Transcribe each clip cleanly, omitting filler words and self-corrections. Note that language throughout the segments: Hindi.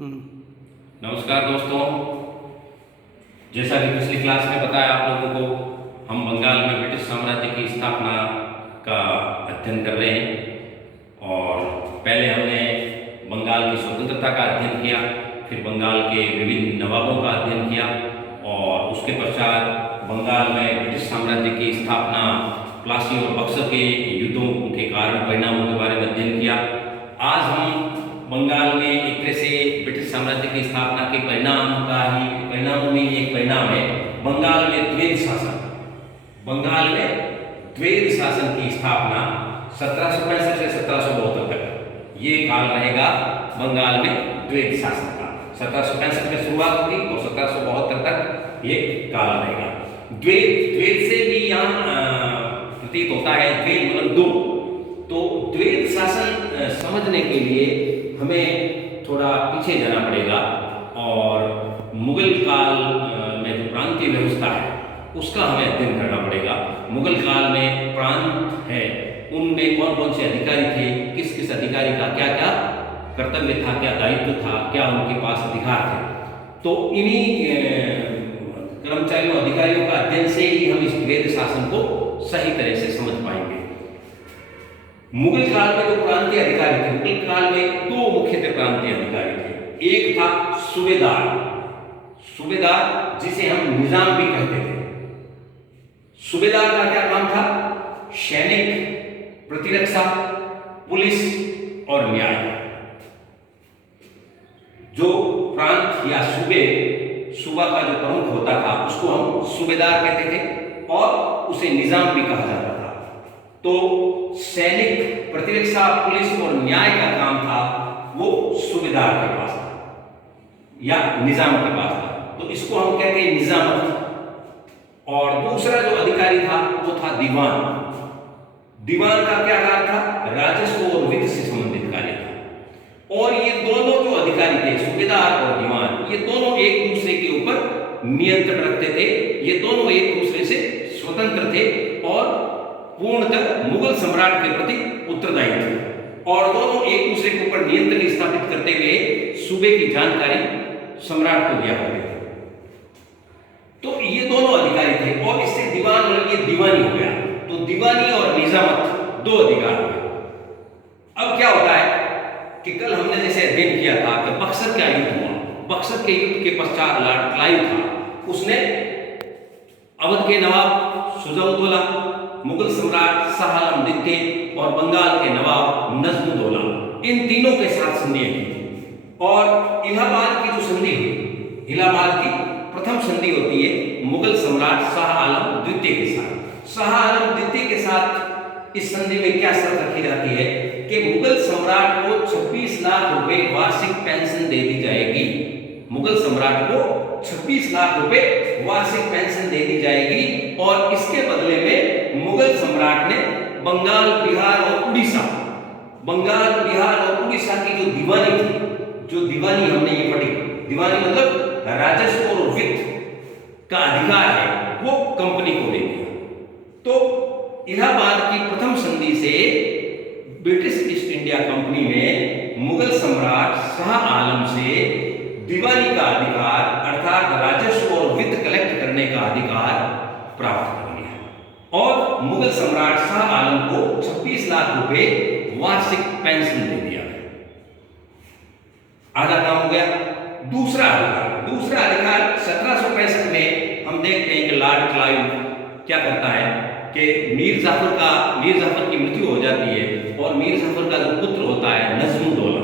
नमस्कार दोस्तों, जैसा कि पिछली क्लास में बताया आप लोगों को, हम बंगाल में ब्रिटिश साम्राज्य की स्थापना का अध्ययन कर रहे हैं। और पहले हमने बंगाल की स्वतंत्रता का अध्ययन किया, फिर बंगाल के विभिन्न नवाबों का अध्ययन किया और उसके पश्चात बंगाल में ब्रिटिश साम्राज्य की स्थापना, प्लासी और बक्सर के युद्धों के कारण परिणामों के बारे में अध्ययन किया। आज हम बंगाल में एक तरह से ब्रिटिश साम्राज्य की स्थापना के परिणामों में एक परिणाम है बंगाल में द्वैध शासन। बंगाल में द्वैध शासन की स्थापना 1765 से 1772 तक ये काल रहेगा बंगाल में द्वैध शासन का। 1765 में शुरुआत होगी और 1772 तक ये काल रहेगा। द्वैध से भी यहाँ प्रतीत होता है द्वैध मतलब दो। तो द्वैध शासन समझने के लिए हमें थोड़ा पीछे जाना पड़ेगा और मुगल काल में जो प्रांतीय व्यवस्था है उसका हमें अध्ययन करना पड़ेगा। मुगल काल में प्रांत है, उनमें कौन कौन से अधिकारी थे, किस किस अधिकारी का क्या क्या कर्तव्य था, क्या दायित्व था, क्या उनके पास अधिकार थे। तो इन्हीं कर्मचारियों अधिकारियों का अध्ययन से ही हम इस द्वैध शासन को सही तरह से समझ पाएंगे। मुगल काल में जो प्रांतीय अधिकारी थे, मुगल काल में दो मुख्यतः प्रांतीय अधिकारी थे। एक था सूबेदार जिसे हम निजाम भी कहते थे। सूबेदार का क्या काम था? सैनिक, प्रतिरक्षा, पुलिस और न्याय। जो प्रांत या सूबा का जो प्रमुख होता था उसको हम सूबेदार कहते थे और उसे निजाम भी कहा जाता था। तो सैनिक, प्रतिरक्षा, पुलिस और न्याय का काम था वो सूबेदार के पास था या निजाम के पास था। तो इसको हम कहते हैं निजामत। और दूसरा जो अधिकारी था वो था दीवान। दीवान का क्या कार्य था? राजस्व और वित्त से संबंधित कार्य था। और ये दोनों जो अधिकारी थे, सूबेदार और दीवान, ये दोनों एक दूसरे के ऊपर नियंत्रण रखते थे। ये दोनों एक दूसरे से स्वतंत्र थे और पूर्णतः मुगल सम्राट के प्रति उत्तरदायी थे। और दोनों एक दूसरे के ऊपर नियंत्रण स्थापित करते हुए सूबे की जानकारी सम्राट को दिया करते थे। तो ये दोनों अधिकारी थे और इससे दीवान और ये दीवानी हो गया। तो दीवानी और निजामत दो अधिकार हो गए। अब क्या होता है कि कल हमने जैसे अध्ययन किया था कि बक्सर का युद्ध हुआ। बक्सर के युद्ध के पश्चात लॉर्ड क्लाइव था, उसने अवध के नवाब सुजा-उद-दौला, मुगल सम्राट शाह आलम द्वितीय और बंगाल के नवाब नज्म-उद-दौला, इन तीनों के साथ संधि की। और इलाहाबाद की जो संधि हुई, इलाहाबाद की प्रथम संधि होती है मुगल सम्राट शाह आलम द्वितीय के साथ। शाह आलम द्वितीय के साथ इस संधि में क्या शर्त रखी जाती है कि मुगल सम्राट को 26 लाख रुपए वार्षिक पेंशन दे दी जाएगी। मुगल सम्राट को 26 लाख रुपए वार्षिक पेंशन दे दी जाएगी और इसके बदले में मुगल सम्राट ने बंगाल, बिहार और उड़ीसा, बंगाल, बिहार और उड़ीसा की जो दीवानी थी, जो दीवानी हमने ये पढ़ी, दीवानी मतलब राजस्व और वित्त का अधिकार है, वो कंपनी को दे दिया। तो इलाहाबाद की प्रथम संधि से ब्रिटिश ईस्ट इंडिया कंपनी ने मुगल सम्राट शाह आलम से दीवानी का अधिकार अर्थात राजस्व और वित्त कलेक्ट करने का अधिकार प्राप्त कर लिया और मुगल सम्राट शाह आलम को 26 लाख रुपए वार्षिक पेंशन दे दिया। आधा काम हो गया। दूसरा अधिकार 1765 में हम देखते हैं कि लॉर्ड क्लाइव क्या करता है कि मीर जाफर की मृत्यु हो जाती है और मीर जाफर का जो पुत्र होता है नज्म-उद-दौला,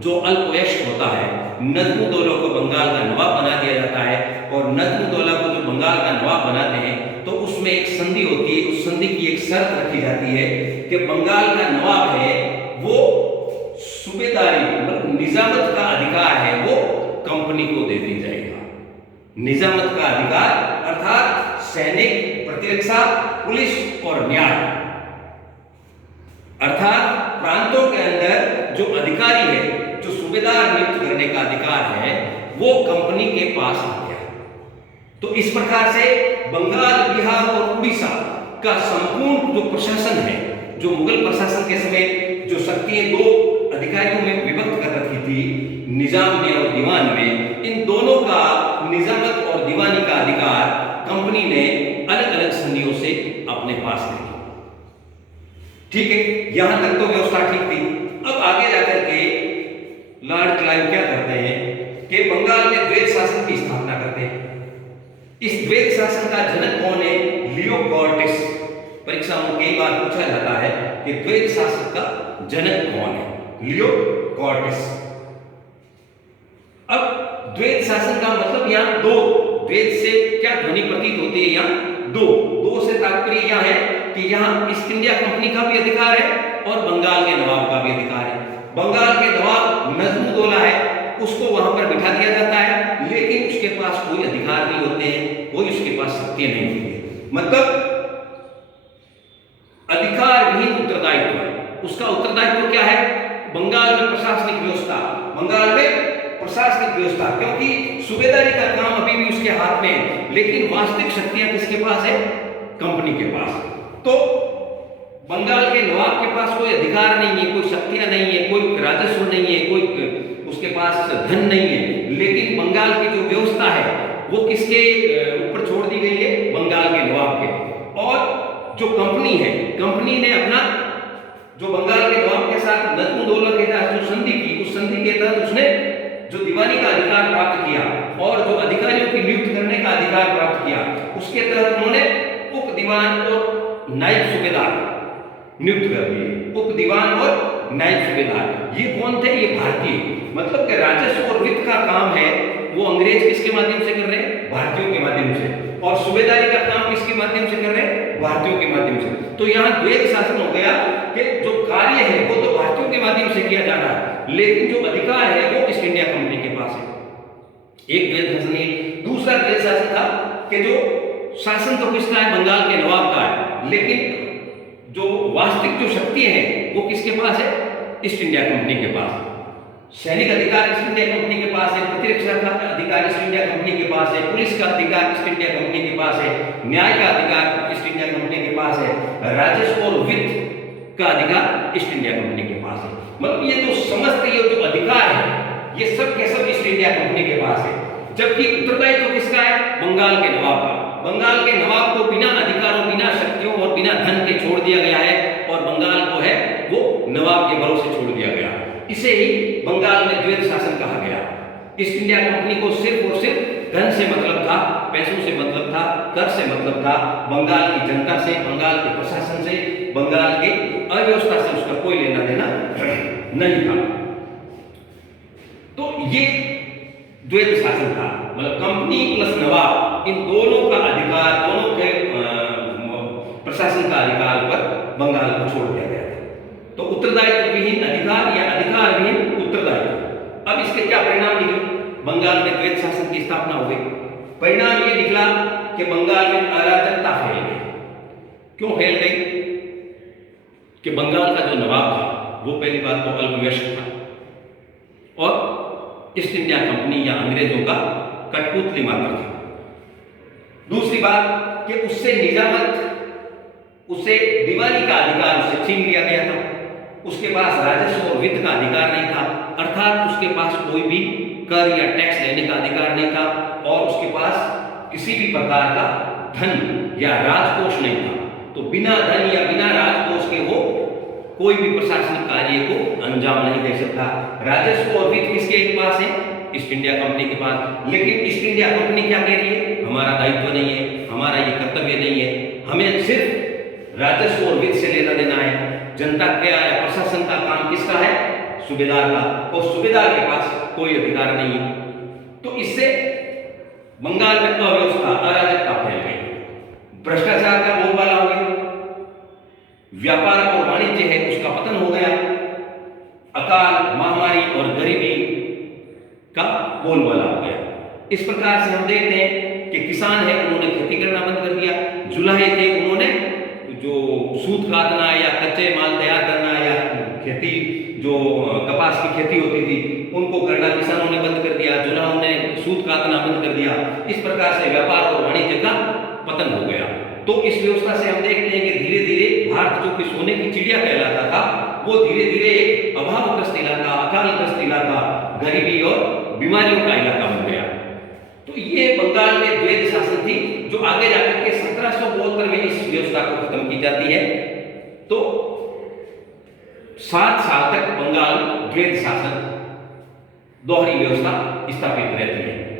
जो अल्पवयस्क होता है, नज्म-उद-दौला को बंगाल का नवाब बना दिया जाता है। और नज्म-उद-दौला को जो बंगाल का नवाब बनाते हैं तो उसमें एक संधि होती है। उस संधि की एक शर्त रखी जाती है कि बंगाल का नवाब है वो सूबेदारी मतलब निजामत का अधिकार है वो कंपनी को दे दी जाएगा। निजामत का अधिकार अर्थात सैनिक, प्रतिरक्षा, पुलिस और न्याय, अर्थात प्रांतों के अंदर जो अधिकारी है, जो सूबेदार नियुक्त करने का अधिकार है, वो कंपनी के पास आ गया। तो इस प्रकार से बंगाल, बिहार और उड़ीसा का संपूर्ण जो प्रशासन है, जो मुगल प्रशासन के समय जो शक्तियां दो अधिकारियों में विभक्त कर रखी थी, निजाम में और दीवान में। इन दोनों का निजामत और दीवानी का अधिकार कंपनी ने अलग अलग संधियों से अपने पास ले लिया। ठीक है, यहां तक तो व्यवस्था ठीक थी। अब आगे जाकर के लॉर्ड क्लाइव क्या करते हैं कि बंगाल में द्वैत शासन की स्थापना करते हैं। इस द्वैत शासन का जनक कौन है? लियो कॉर्टेस। परीक्षा में कई बार पूछा जाता है कि द्वैत शासन का जनक कौन है? लियो कॉर्टेस। अब द्वैत शासन का मतलब यहां दो, द्वैत से क्या ध्वनि प्रतीत होती है? यहां दो से तात्पर्य यह है कि यहां ईस्ट इंडिया कंपनी का भी अधिकार है और बंगाल के नवाब का भी अधिकार है। बंगाल के नवाब नजमुद्दौला है, उसको वहां पर बिठा दिया जाता है, लेकिन उसके पास कोई अधिकार नहीं होते हैं, कोई उसके पास शक्ति नहीं होती है। मतलब अधिकारहीन उत्तरदायित्व है। उसका उत्तरदायित्व क्या है? बंगाल में प्रशासनिक व्यवस्था, बंगाल में प्रशासनिक व्यवस्था, क्योंकि सूबेदारी का काम अभी भी उसके हाथ में है, लेकिन वास्तविक शक्तियां किसके पास है? कंपनी के पास। तो बंगाल के नवाब के पास कोई अधिकार नहीं है, कोई शक्तियां नहीं है, कोई राजस्व नहीं है, कोई उसके पास धन नहीं है, लेकिन बंगाल की जो व्यवस्था है वो किसके ऊपर छोड़ दी गई है? बंगाल के नवाब के। और जो कंपनी है, कंपनी ने अपना जो बंगाल के नवाब के साथ नजमुद्दौला के साथ जो संधि की, उस संधि के तहत उसने जो दीवानी का अधिकार प्राप्त किया और जो अधिकारियों की नियुक्त करने का अधिकार प्राप्त किया, उसके तहत उन्होंने उप दीवान और नायब सूबेदार नियुक्त कर दिए। उप दीवान और नायब सूबेदार ये कौन थे? ये भारतीय। मतलब कि राजस्व और वित्त का काम है वो अंग्रेज किसके माध्यम से कर रहे हैं? भारतीयों के माध्यम से। और सूबेदारी का काम किसके माध्यम से कर रहे हैं? भारतीयों के माध्यम से। तो यहाँ द्वैत शासन हो गया कि जो कार्य है वो तो भारतीयों के माध्यम से किया जा रहा है, लेकिन जो अधिकार है वो ईस्ट इंडिया कंपनी के पास है। एक द्वैत शासन है। दूसरा द्वैत शासन था कि जो शासन तो किसका है? बंगाल के नवाब का है, लेकिन जो वास्तविक जो शक्ति है वो किसके पास है? ईस्ट इंडिया कंपनी के पास। सैनिक अधिकार ईस्ट इंडिया कंपनी के पास है, प्रतिरक्षा का अधिकार ईस्ट इंडिया कंपनी के पास है, पुलिस का अधिकार ईस्ट इंडिया कंपनी के पास है, न्याय का अधिकार ईस्ट इंडिया कंपनी के पास है, राजस्व और वित्त का अधिकार ईस्ट इंडिया कंपनी के पास है। मतलब ये जो समस्त ये जो अधिकार है ये सब के सब ईस्ट इंडिया कंपनी के पास है। जबकि उत्तरदायित्व किसका है? बंगाल के नवाब का। बंगाल के नवाब को बिना अधिकारों, बिना शक्तियों और बिना धन के छोड़ दिया गया है और बंगाल को है वो नवाब के भरोसे छोड़ दिया गया। इसे ही बंगाल में द्वैत शासन कहा गया। ईस्ट इंडिया कंपनी को सिर्फ और सिर्फ धन से मतलब था, पैसों से मतलब था, कर से मतलब था, बंगाल की जनता से, बंगाल के प्रशासन से, बंगाल की अव्यवस्था से उसका कोई लेना देना नहीं था। तो ये द्वैत शासन था। मतलब कंपनी प्लस नवाब, इन दोनों का अधिकार, दोनों के प्रशासन का अधिकार पर बंगाल को छोड़ दिया गया था। तो उत्तरदायित्व विहीन अधिकार या अधिकार विहीन उत्तरदायित्व। अब इसके क्या परिणाम निकले? बंगाल में द्वैत शासन की स्थापना हो गई। परिणाम ये निकला कि बंगाल में अराजकता फैल गई। क्यों फैल गई? कि बंगाल का जो नवाब था वो पहली बात तो अल्पवयस्क था और ईस्ट इंडिया कंपनी या अंग्रेजों का कठपुतली मात्र था। दूसरी बात कि उससे निजामत, उससे दीवानी का अधिकार उससे छीन लिया गया था। उसके पास राजस्व और वित्त का अधिकार नहीं था, अर्थात उसके पास कोई भी कर या टैक्स लेने का अधिकार नहीं था और उसके पास किसी भी प्रकार का धन या राजकोष नहीं था। तो बिना धन या बिना राजकोष के वो कोई भी प्रशासनिक कार्य को अंजाम नहीं दे सकता। राजस्व और वित्त किसके पास है? ईस्ट इंडिया कंपनी के पास। लेकिन ईस्ट इंडिया कंपनी क्या कह रही है? हमारा दायित्व नहीं है, हमारा ये कर्तव्य नहीं है, हमें सिर्फ राजस्व और वित्त से लेना देना है। जनता क्या है? प्रशासन का काम किसका है? सूबेदार का, और सूबेदार के पास कोई अधिकार नहीं है। तो इससे बंगाल में अव्यवस्था, अराजकता फैल गई, भ्रष्टाचार का बोलबाला हो गया, व्यापार और वाणिज्य है उसका पतन हो गया, अकाल, महामारी और गरीबी का बोलबाला हो गया। इस प्रकार से हम देखते हैं कि किसान है उन्होंने खेती करना बंद कर दिया, जुलाहे थे उन्होंने जो सूत काटना या कच्चे माल तैयार करना या खेती जो कपास की खेती होती थी उनको करना किसानों ने बंद कर दिया, जुलाहों ने सूत काटना बंद कर दिया। इस प्रकार से व्यापार और वाणिज्य का पतन हो गया। तो इस व्यवस्था से हम देखते हैं कि धीरे धीरे भारत जो कि सोने की चिड़िया कहलाता था वो धीरे धीरे एक अभावग्रस्त इलाका, अकालग्रस्त इलाका, गरीबी और बीमारियों का इलाका बन गया। तो ये बंगाल में द्वैध शासन थी, जो आगे जाकर के 1772 में इस व्यवस्था को खत्म की जाती है। तो 7 साल तक बंगाल द्वैध शासन, दोहरी व्यवस्था स्थापित रहती है।